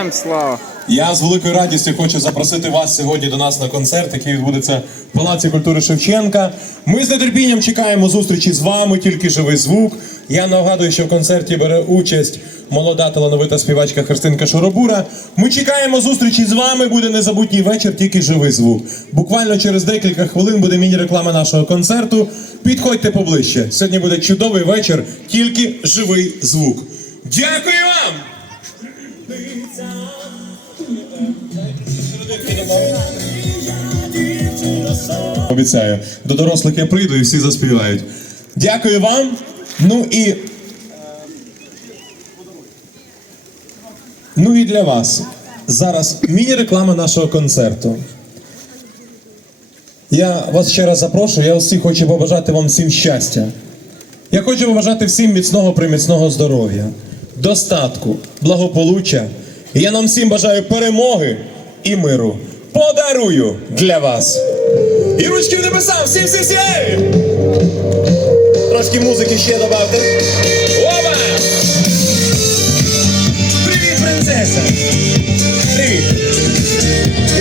Героям слава! Я з великою радістю хочу запросити вас сьогодні до нас на концерт, який відбудеться в Палаці культури Шевченка. Ми з нетерпінням чекаємо зустрічі з вами, тільки живий звук. Я нагадую, що в концерті бере участь молода талановита співачка Христинка Шоробура. Ми чекаємо зустрічі з вами. Буде незабутній вечір, тільки живий звук. Буквально через декілька хвилин буде міні-реклама нашого концерту. Підходьте поближче. Сьогодні буде чудовий вечір, тільки живий звук. Дякую вам! Обіцяю. До дорослих я прийду і всі заспівають. Дякую вам. Ну і. Ну і для вас. Зараз міні-реклама нашого концерту. Я вас ще раз запрошую, я всіх хочу побажати вам всім щастя. Я хочу побажати всім міцного приміцного здоров'я, достатку, благополуччя. Я нам всім бажаю перемоги і миру. Подарую для вас. І ручки в небеса, всі, всі, всі! Трошки музики ще добавте. Опа! Привіт, принцеса! Привіт!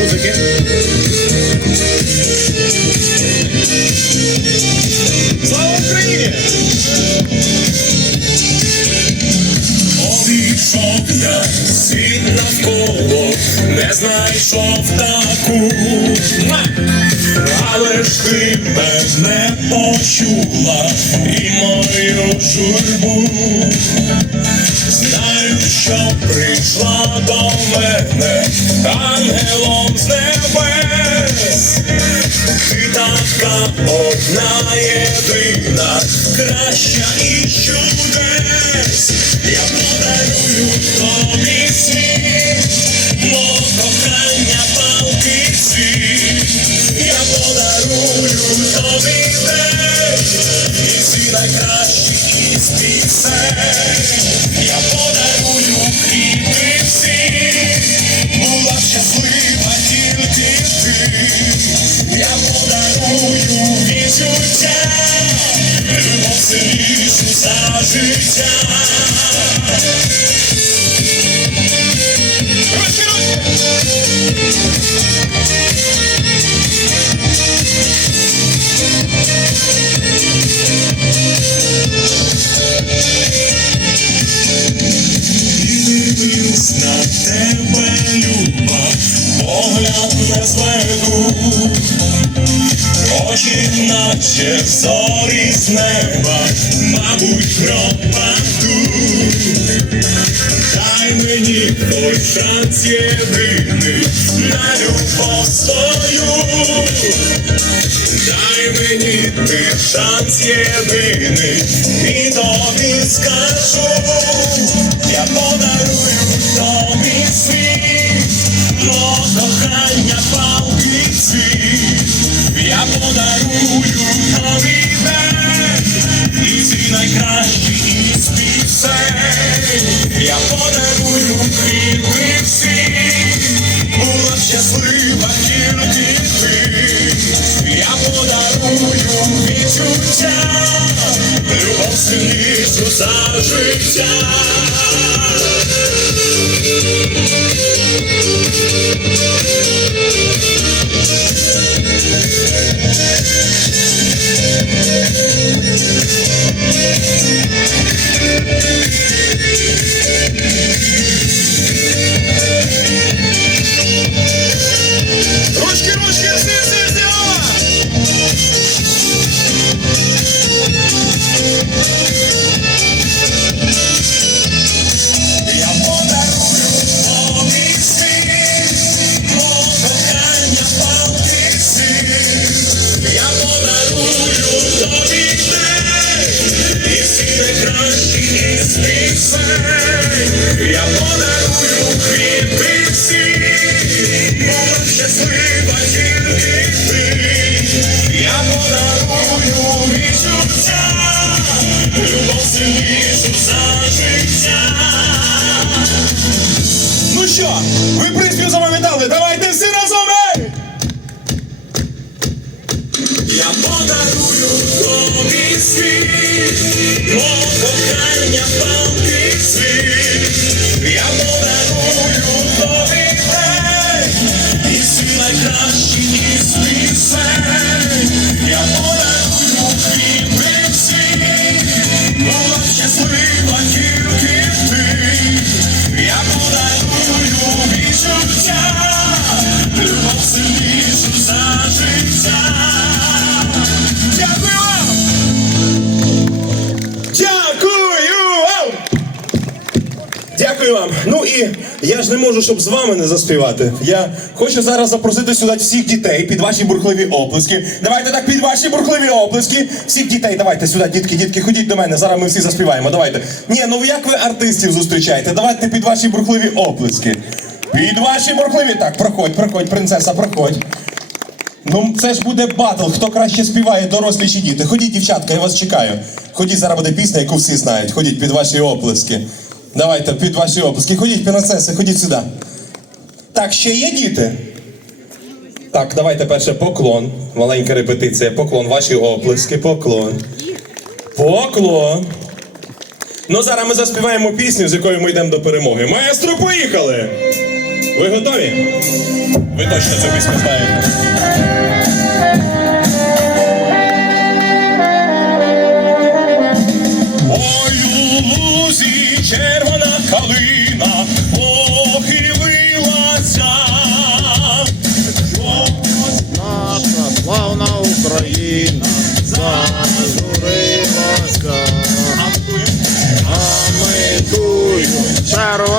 Музики. Слава Україні! Знайшов таку, але ж ти мене почула і мою журбу. Знаю, що прийшла до мене ангелом з небес. Ти така одна єдина, краща із чудес. Подарую відчуття, любов сильнішу за життя. Ручки, наче зорі з неба, мабуть, пропадуть. Дай мені той шанс єдиний на любов свою. Дай мені ти шанс єдиний, і тобі скажу, я я подарую квіти всі, була щаслива тільки ти. Я подарую відчуття, любов сильнішу за життя. Ручки, Я подарую квіти всі, була б щаслива тільки ти. Я подарую відчуття, любов сильнішу за життя. Ну що, ви приспів запам'ятали? Давайте всі разом! Я подарую тобі Bye. І я ж не можу, щоб з вами не заспівати. Я хочу зараз запросити сюди всіх дітей під ваші бурхливі оплески. Давайте так під ваші бурхливі оплески. Всіх дітей, давайте сюди, дітки, дітки, ходіть до мене. Зараз ми всі заспіваємо. Давайте. Ні, ну як ви артистів зустрічаєте? Давайте під ваші бурхливі оплески. Під ваші бурхливі. Так, проходь, проходь, принцеса, проходь. Ну, це ж буде батл. Хто краще співає, дорослі чи діти. Ходіть, дівчатка, я вас чекаю. Ходіть, зараз буде пісня, яку всі знають. Ходіть під ваші оплески. Давайте, під ваші оплески. Ходіть, принцеси, ходіть сюди. Так, ще є діти? Так, давайте перше поклон. Маленька репетиція. Поклон, ваші оплески, поклон. Поклон. Ну, зараз ми заспіваємо пісню, з якою ми йдемо до перемоги. Маестро, поїхали! Ви готові? Ви точно цю пісню знаєте.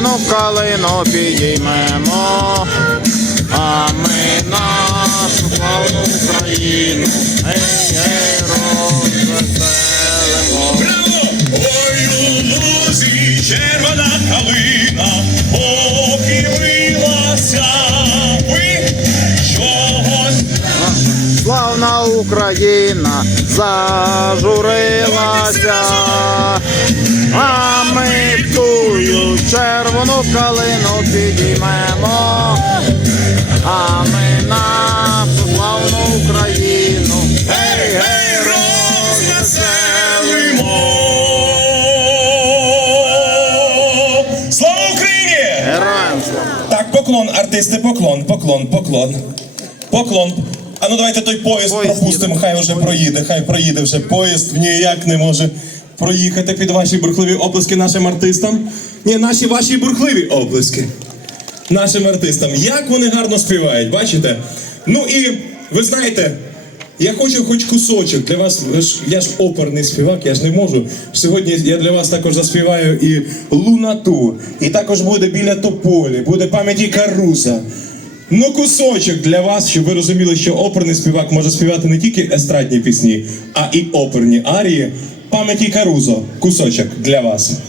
Червону калину підіймемо, а ми нашу славну Україну, гей, гей, розвеселимо. Браво! Ой, у лузі червона калина похилилася. Ви чогось Славна Україна зажурилася, червону калину підіймемо, а ми нашу славну Україну, гей, гей, розвеселимо. Слава Україні! Героям слава! Так, поклон, артисти, поклон, поклон, поклон. Поклон. А ну давайте той поїзд Поїзд пропустимо, хай вже проїде, хай проїде вже поїзд ніяк не може проїхати під ваші бурхливі оплески нашим артистам. Ні, наші ваші бурхливі оплески. Нашим артистам. Як вони гарно співають, бачите? Ну і ви знаєте, я хочу хоч кусочок для вас. Я ж оперний співак, я ж не можу. Сьогодні я для вас також заспіваю і лунату, і також буде біля тополі, буде пам'яті Каруза. Ну, кусочок для вас, щоб ви розуміли, що оперний співак може співати не тільки естрадні пісні, а і оперні арії. Пам'яті Карузо. Кусочок для вас.